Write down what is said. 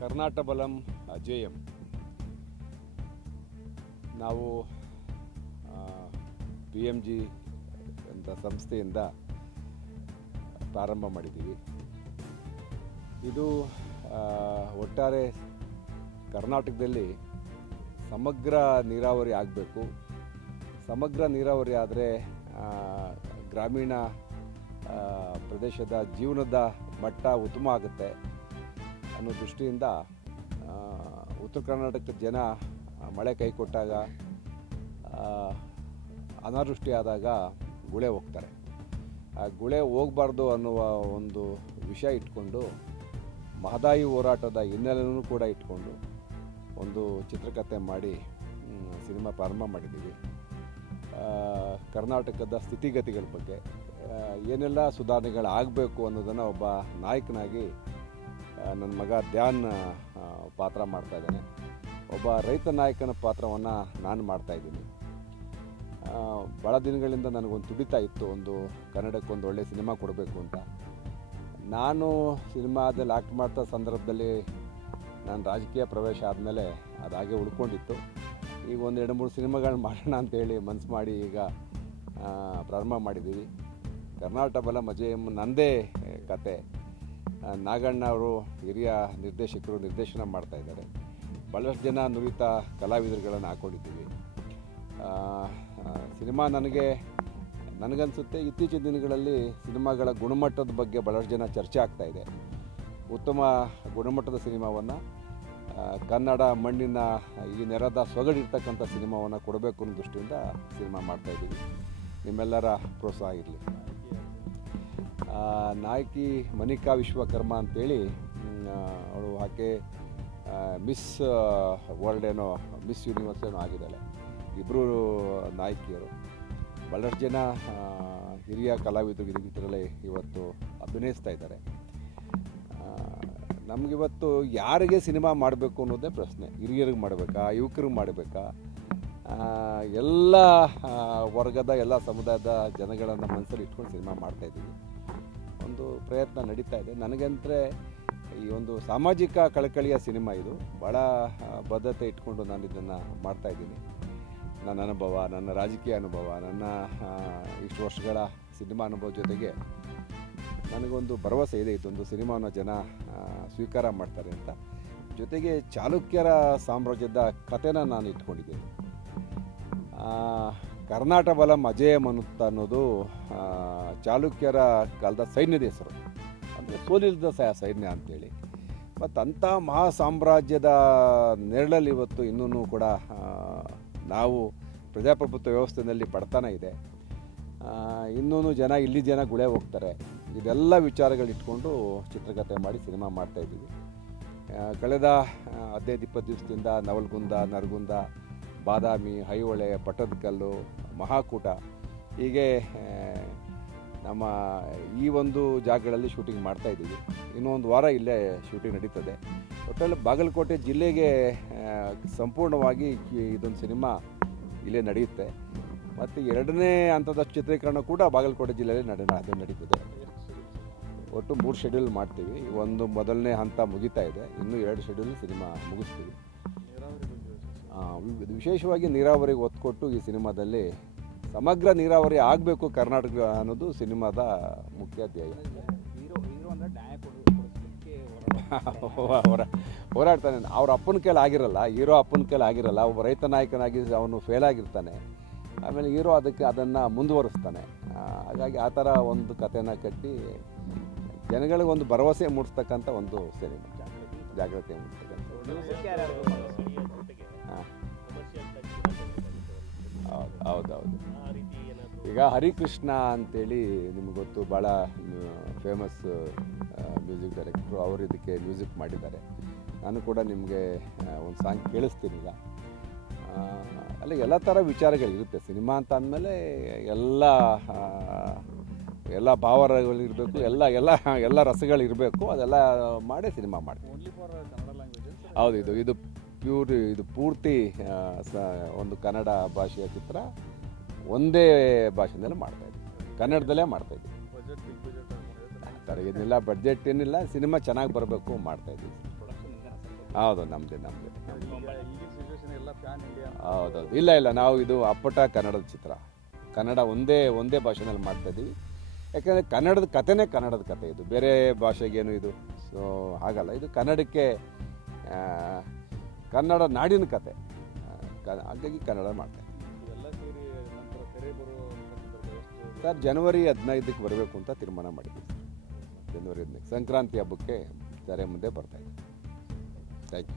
ಕರ್ನಾಟಕ ಬಲಂ ಅಜೇಯಂ ನಾವು PMG ಅಂತ ಸಂಸ್ಥೆಯಿಂದ ಪ್ರಾರಂಭ ಮಾಡಿದ್ದೀವಿ. ಇದು ಒಟ್ಟಾರೆ ಕರ್ನಾಟಕದಲ್ಲಿ ಸಮಗ್ರ ನೀರಾವರಿ ಆಗಬೇಕು. ಸಮಗ್ರ ನೀರಾವರಿ ಆದರೆ ಗ್ರಾಮೀಣ ಪ್ರದೇಶದ ಜೀವನದ ಮಟ್ಟ ಉತ್ತಮ ಆಗುತ್ತೆ ಅನ್ನೋ ದೃಷ್ಟಿಯಿಂದ ಉತ್ತರ ಕರ್ನಾಟಕದ ಜನ ಮಳೆ ಕೈ ಕೊಟ್ಟಾಗ ಅನಾವೃಷ್ಟಿ ಆದಾಗ ಗುಳೆ ಹೋಗ್ತಾರೆ. ಆ ಗುಳೆ ಹೋಗಬಾರ್ದು ಅನ್ನುವ ಒಂದು ವಿಷಯ ಇಟ್ಕೊಂಡು ಮಹದಾಯಿ ಹೋರಾಟದ ಹಿನ್ನೆಲೆಯೂ ಕೂಡ ಇಟ್ಕೊಂಡು ಒಂದು ಚಿತ್ರಕಥೆ ಮಾಡಿ ಸಿನಿಮಾ ಪ್ರಾರಂಭ ಮಾಡಿದ್ದೀವಿ. ಕರ್ನಾಟಕದ ಸ್ಥಿತಿಗತಿಗಳ ಬಗ್ಗೆ ಏನೆಲ್ಲ ಸುಧಾರಣೆಗಳಾಗಬೇಕು ಅನ್ನೋದನ್ನು ಒಬ್ಬ ನಾಯಕನಾಗಿ ನನ್ನ ಮಗ ಧ್ಯಾನ್ ಪಾತ್ರ ಮಾಡ್ತಾಯಿದ್ದಾನೆ. ಒಬ್ಬ ರೈತ ನಾಯಕನ ಪಾತ್ರವನ್ನು ನಾನು ಮಾಡ್ತಾಯಿದ್ದೀನಿ. ಭಾಳ ದಿನಗಳಿಂದ ನನಗೊಂದು ತುಡಿತಾ ಇತ್ತು, ಒಂದು ಕನ್ನಡಕ್ಕೊಂದು ಒಳ್ಳೆಯ ಸಿನಿಮಾ ಕೊಡಬೇಕು ಅಂತ. ನಾನು ಸಿನಿಮಾದಲ್ಲಿ ಆ್ಯಕ್ಟ್ ಮಾಡ್ತಾ ಸಂದರ್ಭದಲ್ಲಿ ನಾನು ರಾಜಕೀಯ ಪ್ರವೇಶ ಆದಮೇಲೆ ಅದು ಹಾಗೆ ಉಳ್ಕೊಂಡಿತ್ತು. ಈಗ ಒಂದು 2-3 ಸಿನಿಮಾಗಳನ್ನ ಮಾಡೋಣ ಅಂತೇಳಿ ಮನಸ್ಸು ಮಾಡಿ ಈಗ ಪ್ರಾರಂಭ ಮಾಡಿದ್ದೀವಿ. ಕರ್ನಾಟಕ ಬಲಂ ಅಜೇಯಂ ನನ್ನದೇ ಕತೆ. ನಾಗಣ್ಣ ಅವರು ಹಿರಿಯ ನಿರ್ದೇಶಕರು ನಿರ್ದೇಶನ ಮಾಡ್ತಾಯಿದ್ದಾರೆ. ಭಾಳಷ್ಟು ಜನ ನುರಿತ ಕಲಾವಿದರುಗಳನ್ನು ಹಾಕ್ಕೊಂಡಿದ್ದೀವಿ. ಸಿನಿಮಾ ನನಗನ್ಸುತ್ತೆ ಇತ್ತೀಚಿನ ದಿನಗಳಲ್ಲಿ ಸಿನಿಮಾಗಳ ಗುಣಮಟ್ಟದ ಬಗ್ಗೆ ಭಾಳಷ್ಟು ಜನ ಚರ್ಚೆ ಆಗ್ತಾಯಿದೆ. ಉತ್ತಮ ಗುಣಮಟ್ಟದ ಸಿನಿಮಾವನ್ನು ಕನ್ನಡ ಮಣ್ಣಿನ ಈ ನೆಲದ ಸೊಗಡಿರ್ತಕ್ಕಂಥ ಸಿನಿಮಾವನ್ನು ಕೊಡಬೇಕು ಅನ್ನೋ ದೃಷ್ಟಿಯಿಂದ ಸಿನಿಮಾ ಮಾಡ್ತಾಯಿದ್ದೀವಿ. ನಿಮ್ಮೆಲ್ಲರ ಪ್ರೋತ್ಸಾಹ ಇರಲಿ. ನಾಯಕಿ ಮನಿಕಾ ವಿಶ್ವಕರ್ಮ ಅಂತೇಳಿ ಅವಳು ಆಕೆ ಮಿಸ್ ವರ್ಲ್ಡ್ ಏನೋ ಮಿಸ್ ಯೂನಿವರ್ಸ್ ಏನೋ ಆಗಿದ್ದಾಳೆ. ಇಬ್ಬರು ನಾಯಕಿಯರು. ಭಾಳಷ್ಟು ಜನ ಹಿರಿಯ ಕಲಾವಿದರು ಇದರಲ್ಲಿ ಇವತ್ತು ಅಭಿನಯಿಸ್ತಾ ಇದ್ದಾರೆ. ನಮಗಿವತ್ತು ಯಾರಿಗೆ ಸಿನಿಮಾ ಮಾಡಬೇಕು ಅನ್ನೋದೇ ಪ್ರಶ್ನೆ. ಹಿರಿಯರಿಗೆ ಮಾಡಬೇಕಾ, ಯುವಕರಿಗೆ ಮಾಡಬೇಕಾ, ಎಲ್ಲ ವರ್ಗದ ಎಲ್ಲ ಸಮುದಾಯದ ಜನಗಳನ್ನು ಮನಸ್ಸಲ್ಲಿ ಇಟ್ಕೊಂಡು ಸಿನಿಮಾ ಮಾಡ್ತಾಯಿದ್ದೀವಿ. ಒಂದು ಪ್ರಯತ್ನ ನಡೀತಾ ಇದೆ. ನನಗಂದರೆ ಈ ಒಂದು ಸಾಮಾಜಿಕ ಕಳಕಳಿಯ ಸಿನಿಮಾ ಇದು. ಭಾಳ ಬದ್ಧತೆ ಇಟ್ಕೊಂಡು ನಾನು ಇದನ್ನು ಮಾಡ್ತಾಯಿದ್ದೀನಿ. ನನ್ನ ಅನುಭವ, ನನ್ನ ರಾಜಕೀಯ ಅನುಭವ, ನನ್ನ ಇಷ್ಟು ವರ್ಷಗಳ ಸಿನಿಮಾ ಅನುಭವ ಜೊತೆಗೆ ನನಗೊಂದು ಭರವಸೆ ಇದೆ, ಇದೊಂದು ಸಿನಿಮಾನ ಜನ ಸ್ವೀಕಾರ ಮಾಡ್ತಾರೆ ಅಂತ. ಜೊತೆಗೆ ಚಾಲುಕ್ಯರ ಸಾಮ್ರಾಜ್ಯದ ಕಥೆನ ನಾನು ಇಟ್ಕೊಂಡಿದ್ದೀನಿ. ಕರ್ನಾಟಕ ಬಲಂ ಅಜೇಯಂ ಅನ್ನೋದು ಚಾಲುಕ್ಯರ ಕಾಲದ ಸೈನ್ಯದ ಹೆಸರು, ಅಂದರೆ ಸೋಲಿಲ್ಲದ ಸೈನ್ಯ ಅಂತೇಳಿ. ಮತ್ತು ಅಂಥ ಮಹಾ ಸಾಮ್ರಾಜ್ಯದ ನೆರಳಲ್ಲಿ ಇವತ್ತು ಇನ್ನೂ ಕೂಡ ನಾವು ಪ್ರಜಾಪ್ರಭುತ್ವ ವ್ಯವಸ್ಥೆಯಲ್ಲಿ ಬಡತನ ಇದೆ. ಇನ್ನೂ ಇಲ್ಲಿ ಜನ ಗುಳೆ ಹೋಗ್ತಾರೆ. ಇದೆಲ್ಲ ವಿಚಾರಗಳಿಟ್ಕೊಂಡು ಚಿತ್ರಕಥೆ ಮಾಡಿ ಸಿನಿಮಾ ಮಾಡ್ತಾಯಿದ್ದೀವಿ. ಕಳೆದ 15-20 ದಿವಸದಿಂದ ನವಲಗುಂದ, ನರಗುಂದ, ಬಾದಾಮಿ, ಐಹೊಳೆ, ಪಟ್ಟದಕಲ್ಲು, ಮಹಾಕೂಟ ಹೀಗೆ ನಮ್ಮ ಈ ಒಂದು ಜಾಗಗಳಲ್ಲಿ ಶೂಟಿಂಗ್ ಮಾಡ್ತಾಯಿದ್ದೀವಿ. ಇನ್ನೊಂದು ವಾರ ಇಲ್ಲೇ ಶೂಟಿಂಗ್ ನಡೀತದೆ. ಒಟ್ಟಲ್ಲಿ ಬಾಗಲಕೋಟೆ ಜಿಲ್ಲೆಗೆ ಸಂಪೂರ್ಣವಾಗಿ ಇದೊಂದು ಸಿನಿಮಾ ಇಲ್ಲೇ ನಡೆಯುತ್ತೆ. ಮತ್ತು 2ನೇ ಹಂತದ ಚಿತ್ರೀಕರಣ ಕೂಡ ಬಾಗಲಕೋಟೆ ಜಿಲ್ಲೆಯಲ್ಲಿ ನಡೀತದೆ. ಒಟ್ಟು 3 ಶೆಡ್ಯೂಲ್ ಮಾಡ್ತೀವಿ. ಒಂದು ಮೊದಲನೇ ಹಂತ ಮುಗಿತಾ ಇದೆ, ಇನ್ನೂ 2 ಶೆಡ್ಯೂಲ್ ಸಿನಿಮಾ ಮುಗಿಸ್ತೀವಿ. ವಿಶೇಷವಾಗಿ ನೀರಾವರಿಗೆ ಒತ್ತು ಕೊಟ್ಟು ಈ ಸಿನಿಮಾದಲ್ಲಿ ಸಮಗ್ರ ನೀರಾವರಿ ಆಗಬೇಕು ಕರ್ನಾಟಕ ಅನ್ನೋದು ಸಿನಿಮಾದ ಮುಖ್ಯ ಧ್ಯೇಯ. ಹೋರಾಡ್ತಾನೆ. ಅವ್ರ ಅಪ್ಪನ ಕೈಲಿ ಆಗಿರಲ್ಲ, ಹೀರೋ ಅಪ್ಪನ ಕೈಲಿ ಆಗಿರಲ್ಲ. ಒಬ್ಬ ರೈತ ನಾಯಕನಾಗಿ ಅವನು ಫೇಲ್ ಆಗಿರ್ತಾನೆ. ಆಮೇಲೆ ಹೀರೋ ಅದನ್ನು ಮುಂದುವರಿಸ್ತಾನೆ. ಹಾಗಾಗಿ ಆ ಥರ ಒಂದು ಕಥೆನ ಕಟ್ಟಿ ಜನಗಳಿಗೆ ಒಂದು ಭರವಸೆ ಮೂಡಿಸ್ತಕ್ಕಂಥ ಒಂದು ಸಿನಿಮಾ, ಜಾಗ್ರತೆ ಮೂಡಿಸ್ತಕ್ಕಂಥ. ಹೌದೌದು. ಈಗ ಹರಿಕೃಷ್ಣ ಅಂತೇಳಿ ನಿಮ್ಗೆ ಗೊತ್ತು, ಭಾಳ ಫೇಮಸ್ ಮ್ಯೂಸಿಕ್ ಡೈರೆಕ್ಟ್ರು. ಅವರು ಇದಕ್ಕೆ ಮ್ಯೂಸಿಕ್ ಮಾಡಿದ್ದಾರೆ. ನಾನು ಕೂಡ ನಿಮಗೆ ಒಂದು ಸಾಂಗ್ ಕೇಳಿಸ್ತೀನಿ ಈಗ. ಅಲ್ಲಿ ಎಲ್ಲ ಥರ ವಿಚಾರಗಳಿರುತ್ತೆ. ಸಿನಿಮಾ ಅಂತ ಅಂದಮೇಲೆ ಎಲ್ಲ ಭಾವಗಳಿರಬೇಕು, ಎಲ್ಲ ರಸಗಳಿರಬೇಕು. ಅದೆಲ್ಲ ಮಾಡೇ ಸಿನಿಮಾ ಮಾಡ್ತೀವಿ. ಹೌದು, ಇದು ಪೂರ್ತಿ ಒಂದು ಕನ್ನಡ ಭಾಷೆಯ ಚಿತ್ರ, ಒಂದೇ ಭಾಷೆಯಲ್ಲಿ ಮಾಡ್ತಾಯಿದ್ವಿ, ಕನ್ನಡದಲ್ಲೇ ಮಾಡ್ತಾಯಿದ್ವಿ. ಆ ಥರ ಏನಿಲ್ಲ, ಬಡ್ಜೆಟ್ ಏನಿಲ್ಲ, ಸಿನಿಮಾ ಚೆನ್ನಾಗಿ ಬರಬೇಕು ಮಾಡ್ತಾಯಿದ್ವಿ. ಹೌದು ನಮ್ಮದೇ ಈಗಿನ ಸಿಚುವೇಶನ್ ಎಲ್ಲ ಪ್ಯಾನ್ ಇಂಡಿಯಾ. ಹೌದೌದು. ಇಲ್ಲ ನಾವು ಇದು ಅಪ್ಪಟ ಕನ್ನಡದ ಚಿತ್ರ, ಕನ್ನಡ ಒಂದೇ ಭಾಷೆನಲ್ಲಿ ಮಾಡ್ತಾಯಿದ್ದೀವಿ. ಯಾಕೆಂದರೆ ಕನ್ನಡದ ಕಥೆನೇ ಕನ್ನಡದ ಕಥೆ, ಇದು ಬೇರೆ ಭಾಷೆಗೇನು ಇದು ಸೊ ಹಾಗಲ್ಲ, ಇದು ಕನ್ನಡಕ್ಕೆ ಕನ್ನಡ ನಾಡಿನ ಕತೆ, ಹಾಗಾಗಿ ಕನ್ನಡ ಮಾಡ್ತಾ ಇದ್ದೀವಿ. ಎಲ್ಲ ಸೇರಿ ನಂತರ ತೆರೆ ಬರುವ ಎಷ್ಟು ಸರ್ ಜನವರಿ 15ಕ್ಕೆ ಬರಬೇಕು ಅಂತ ತೀರ್ಮಾನ ಮಾಡಿದ್ದೀವಿ ಸರ್. ಜನವರಿ 15 ಸಂಕ್ರಾಂತಿ ಹಬ್ಬಕ್ಕೆ ತೆರೆ ಮುಂದೆ ಬರ್ತಾಯಿದ್ದೀವಿ. Thank you.